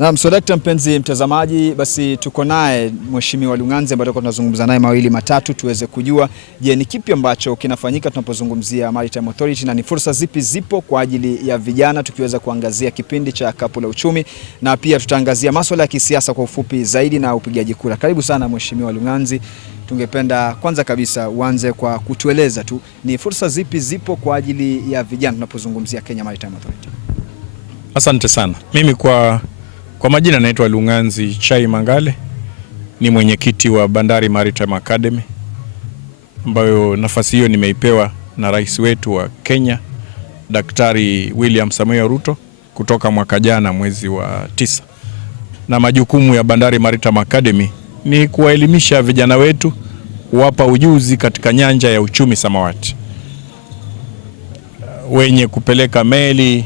Naam, so dakta mpenzi mtazamaji, basi tuko naye Mheshimiwa Lunganzi ambaye tunazungumza naye mawili matatu tuweze kujua je, ni kipi ambacho kinafanyika tunapozungumzia Maritime Authority na ni fursa zipi zipo kwa ajili ya vijana, tukiweza kuangazia kipindi cha Kapu la Uchumi na pia tutaangazia masuala ya kisiasa kwa ufupi zaidi na upigaji kura. Karibu sana Mheshimiwa Lunganzi. Tungependa kwanza kabisa uanze kwa kutueleza tu ni fursa zipi zipo kwa ajili ya vijana tunapozungumzia Kenya Maritime Authority. Asante sana. Mimi kwa majina naitwa Lunganzi Chai Mangale, ni mwenyekiti wa Bandari Maritime Academy, ambayo nafasi hiyo nimeipewa na rais wetu wa Kenya Daktari William Samoei Ruto kutoka mwaka jana mwezi wa 9. Na majukumu ya Bandari Maritime Academy ni kuwaelimisha vijana wetu, kuwapa ujuzi katika nyanja ya uchumi samawati, wenye kupeleka meli,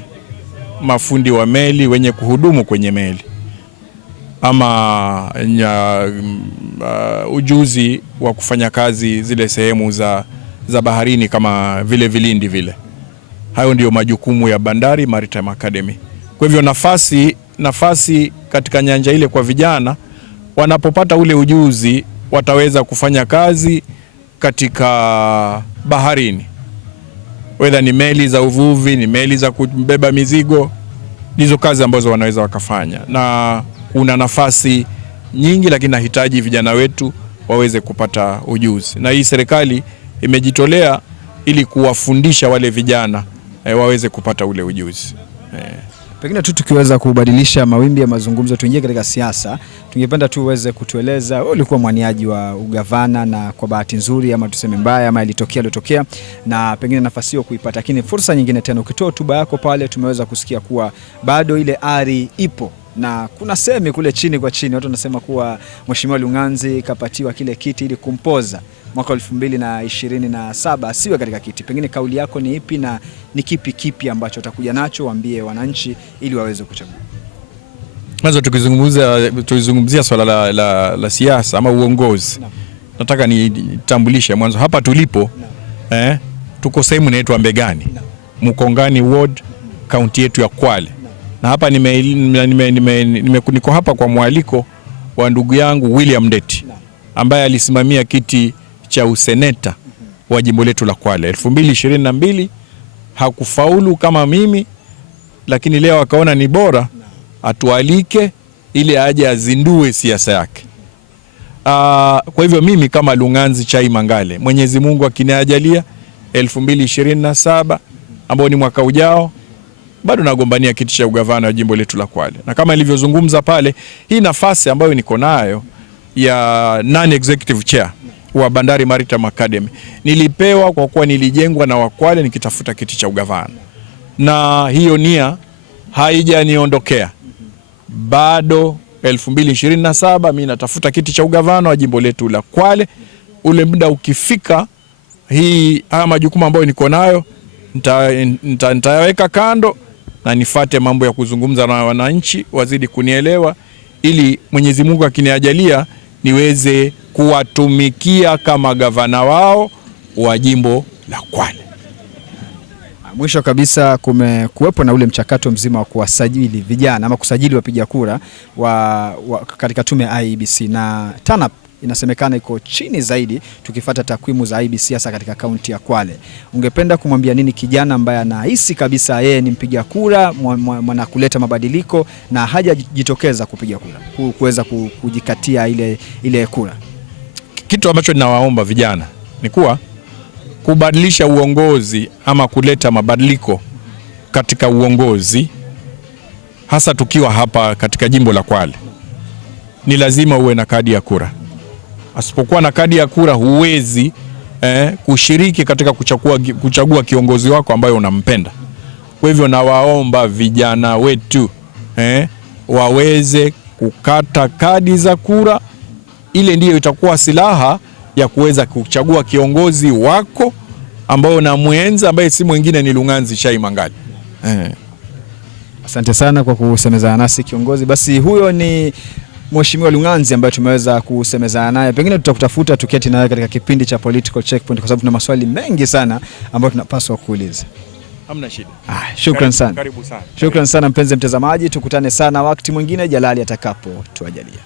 mafundi wa meli, wenye kuhudumu kwenye meli, ama ujuzi wa kufanya kazi zile sehemu za baharini kama vile vilindi vile. Hayo ndio majukumu ya Bandari Maritime Academy. Kwa hivyo nafasi katika nyanja ile kwa vijana, wanapopata ule ujuzi wataweza kufanya kazi katika baharini, whether ni meli za uvuvi, ni meli za kubeba mizigo, ndizo kazi ambazo wanaweza wakafanya. Na kuna nafasi nyingi, lakini nahitaji vijana wetu waweze kupata ujuzi. Na hii serikali imejitolea ili kuwafundisha wale vijana waweze kupata ule ujuzi. Pengine tu tukiweza kubadilisha mawimbi ya mazungumzo tuingie katika siasa, tungependa tu uweze kutueleza wewe ulikuwa mwaniaji wa ugavana na kwa bahati nzuri ama tuseme mbaya ama ilitokea na pengine nafasi hiyo kuipata, lakini fursa nyingine tena ukitoa hotuba yako pale tumeweza kusikia kuwa bado ile ari ipo na kuna semi kule chini kwa chini watu wanasema kuwa Mheshimiwa Lunganzi kapatiwa kile kiti ili kumpoza mwaka 2027 asiwe katika kiti. Pengine kauli yako ni ipi na ni kipi ambacho utakuja nacho waambie wananchi ili waweze kuchagua? Mwanzo tukizungumzia swala la siasa ama uongozi, nataka nitambulishe mwanzo hapa tulipo. Tuko sehemu inaitwa Mbegani, Mkongani Ward, kaunti yetu ya Kwale. Na hapa niko hapa kwa mwaliko wa ndugu yangu William Ndeti, ambaye alisimamia kiti cha useneta wa jimbo letu la Kwale 2022. Hakufaulu kama mimi, lakini leo akaona ni bora atualike ili aje azindue siasa yake. Kwa hivyo mimi kama Lunganzi Chai Mangale, Mwenyezi Mungu akiniajalia 2027 ambao ni mwaka ujao, bado nagombania kiti cha ugavana wa jimbo letu la Kwale. Na kama nilivyozungumza pale, hii nafasi ambayo niko nayo ya non-executive chair wa Bandari Maritime Academy nilipewa kwa kuwa nilijengwa na Wakwale nikitafuta kiti cha ugavana. Na hiyo nia haijaniondokea. Bado 2027 mimi natafuta kiti cha ugavana wa jimbo letu la Kwale. Ule muda ukifika, haya majukumu ambayo niko nayo nitayaweka kando na nifate mambo ya kuzungumza na wananchi wazidi kunielewa, ili Mwenyezi Mungu akiniajalia niweze kuwatumikia kama gavana wao wa jimbo la Kwale. Mwisho kabisa, kumekuwepo na ule mchakato mzima wa kuwasajili vijana ama kusajili wapiga kura katika tume ya IEBC, na TANAP inasemekana iko chini zaidi tukifuata takwimu za IEBC hasa katika kaunti ya Kwale. Ungependa kumwambia nini kijana ambaye anahisi kabisa yeye ni mpiga kura, mwana kuleta mabadiliko na hajajitokeza kupiga kura, kuweza kujikatia ile kura? Kitu ambacho ninawaomba vijana ni kuwa kubadilisha uongozi ama kuleta mabadiliko katika uongozi, hasa tukiwa hapa katika jimbo la Kwale, ni lazima uwe na kadi ya kura. Asipokuwa na kadi ya kura huwezi kushiriki katika kuchagua kiongozi wako ambaye unampenda. Kwa hivyo nawaomba vijana wetu waweze kukata kadi za kura. Ile ndiyo itakuwa silaha ya kuweza kuchagua kiongozi wako ambao unamwenza, ambaye si mwingine ni Lunganzi Chai Mangale. Asante sana kwa kusemezana nasi kiongozi. Basi huyo ni Mheshimiwa Lunganzi ambaye tumeweza kusemezana naye. Pengine tutakutafuta tuketi nawe katika kipindi cha Political Checkpoint kwa sababu tuna maswali mengi sana ambayo tunapaswa kuuliza. Hamna shida. Shukran sana. Karibu sana. Shukran sana mpenzi mtazamaji, tukutane sana wakati mwingine Jalali atakapo tuajalia.